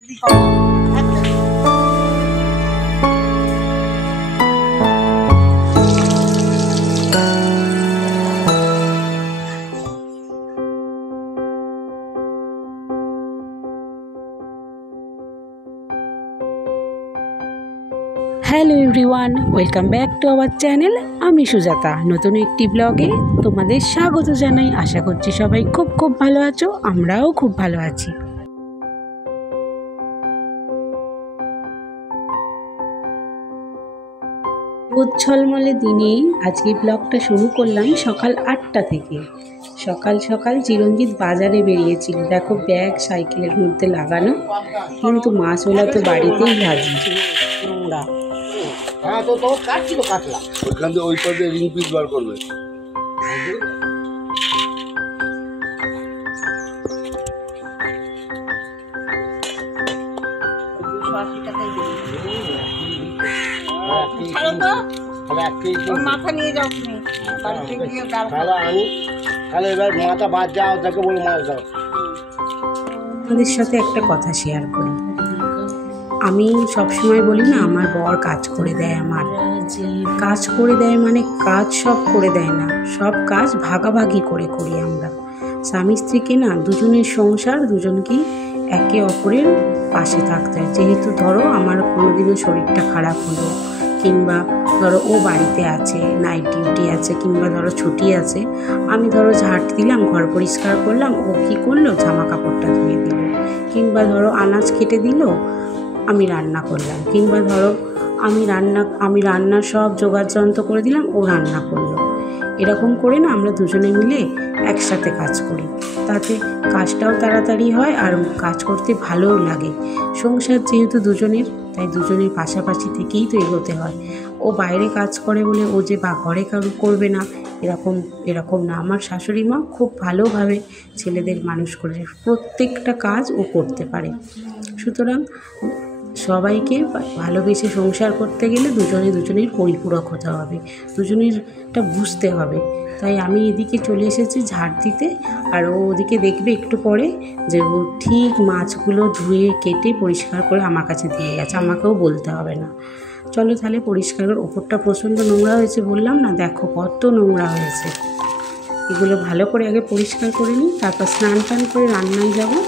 Hello everyone, welcome back to our channel. আমি সুজাতা নতুন একটি ব্লগে তোমাদের স্বাগত জানাই। আশা করছি সবাই খুব খুব ভালো আছো, আমরাও খুব ভালো আছি। রোদ ঝলমলে দিনে আজকে ব্লগটা শুরু করলাম সকাল 8টা থেকে। সকাল সকাল চিরঞ্জিত বাজারে বেরিয়েছিল। দেখো ব্যাগ সাইকেলের মধ্যে লাগানো, কিন্তু মাছওয়ালা তো বাড়িতেই হাজির। নোংরা হ্যাঁ তো কাটছি তো কাটলাম ওইখান থেকে ওই পথে রিং পিস বার করবে। মাথা নিয়ে যাও তুমি বাড়িতে গিয়ে তাহলে আমি তাহলে এবার মাথা বাদ যাও, তাকে বলে মাছ দাও। আপনাদের সাথে একটা কথা শেয়ার করি। আমি সবসময় বলি না, আমার বর কাজ করে দেয়। আমার কাজ করে দেয় মানে কাজ সব করে দেয় না, সব কাজ ভাগাভাগি করে করি আমরা। স্বামী স্ত্রীকে না, দুজনের সংসার, দুজনকেই একে অপরের পাশে থাকতে হয়। যেহেতু ধরো আমার কোনোদিনও শরীরটা খারাপ হলো, কিংবা ধরো ও বাড়িতে আছে, নাইট ডিউটি আছে, কিংবা ধরো ছুটি আছে, আমি ধরো ঝাঁট দিলাম, ঘর পরিষ্কার করলাম, ও কী করলো, জামা কাপড়টা ধুয়ে দিল, কিংবা ধরো আনাজ কেটে দিল, আমি রান্না করলাম, কিংবা ধরো আমি রান্নার সব জোগাড়যন্ত্র করে দিলাম, ও রান্না করলো। এরকম করে না আমরা দুজনে মিলে একসাথে কাজ করি। তাতে কাজটাও তাড়াতাড়ি হয় আর কাজ করতে ভালোও লাগে। সংসার যেহেতু দুজনের, তাই দুজনের পাশাপাশি থেকেই তো এগোতে হয়। ও বাইরে কাজ করে বলে ও যে বা ঘরে করবে না, এরকম না। আমার শাশুড়ি মা খুব ভালোভাবে ছেলেদের মানুষ করে, প্রত্যেকটা কাজ ও করতে পারে। সুতরাং সবাইকে ভালোবেসে সংসার করতে গেলে দুজনের পরিপূরক হতে হবে, দুজনেরটা বুঝতে হবে। তাই আমি এদিকে চলে এসেছি ঝাড় দিতে, আর ও ওদিকে দেখবে একটু পরে যে ও ঠিক মাছগুলো ধুয়ে কেটে পরিষ্কার করে আমার কাছে দিয়ে গেছে, আমাকেও বলতে হবে না। চলো তাহলে পরিষ্কার করে, ওপরটা প্রচণ্ড নোংরা হয়েছে বললাম না, দেখো কত নোংরা হয়েছে। এগুলো ভালো করে আগে পরিষ্কার করে নিই, তারপর স্নান টান করে রান্নায় যাবো।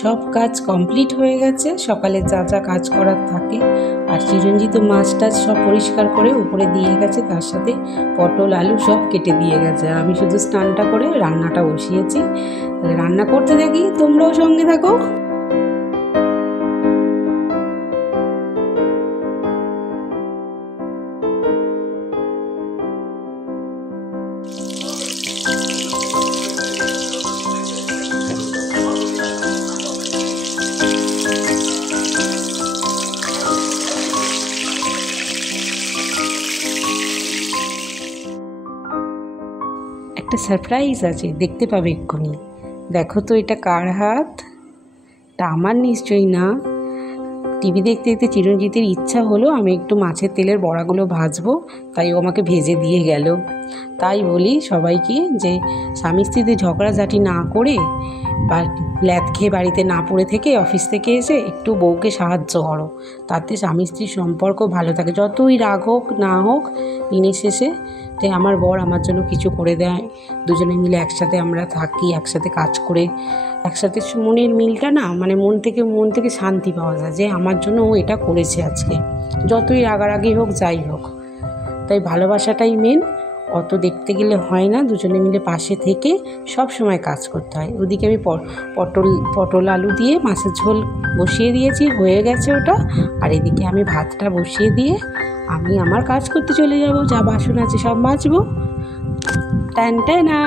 সব কাজ কমপ্লিট হয়ে গেছে, সকালে যা যা কাজ করার থাকে। আর চিরঞ্জিত মাছ টাছ সব পরিষ্কার করে উপরে দিয়ে গেছে, তার সাথে পটল আলু সব কেটে দিয়ে গেছে। আর আমি শুধু স্নানটা করে রান্নাটা বসিয়েছি। তাহলে রান্না করতে থাকি, তোমরাও সঙ্গে থাকো। একটা সারপ্রাইজ আছে, দেখতে পাবে এক্ষুনি। দেখো তো এটা কার হাত? এটা আমার নিশ্চয়ই না। টিভি দেখতে দেখতে চিরঞ্জিতের ইচ্ছা হলো আমি একটু মাছের তেলের বড়াগুলো ভাজবো, তাই ও আমাকে ভেজে দিয়ে গেল। তাই বলি সবাইকে যে স্বামী স্ত্রীতে ঝগড়াঝাটি না করে বা ল্যাদ খেয়ে বাড়িতে না পড়ে থেকে অফিস থেকে এসে একটু বউকে সাহায্য করো, তাতে স্বামী স্ত্রীর সম্পর্ক ভালো থাকে। যতই রাগ হোক না হোক, দিনের শেষে যে আমার বর আমার জন্য কিছু করে দেয়, দুজনে মিলে একসাথে আমরা থাকি, একসাথে কাজ করে একসাথে মনের মিলটা না, মানে মন থেকে শান্তি পাওয়া যায় যে আমার জন্য ও এটা করেছে আজকে, যতই রাগারাগি হোক যাই হোক। তাই ভালোবাসাটাই মেন, অত দেখতে গেলে হয় না। দুজনে মিলে পাশে থেকে সব সময় কাজ করতে হয়। ওদিকে আমি পটল আলু দিয়ে মাছের ঝোল বসিয়ে দিয়েছি, হয়ে গেছে ওটা। আর এদিকে আমি ভাতটা বসিয়ে দিয়ে আমি আমার কাজ করতে চলে যাব, যা বাসন আছে সব মাজবো। টানটানা,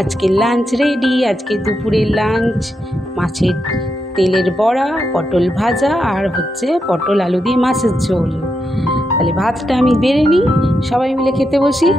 আজকে লাঞ্চ রেডি। আজকে দুপুরের লাঞ্চ মাছের তেলের বড়া, পটল ভাজা আর হচ্ছে পটল আলু দিয়ে মাছের ঝোল। তাহলে ভাতটা আমি বেড়ে নিই, সবাই মিলে খেতে বসি।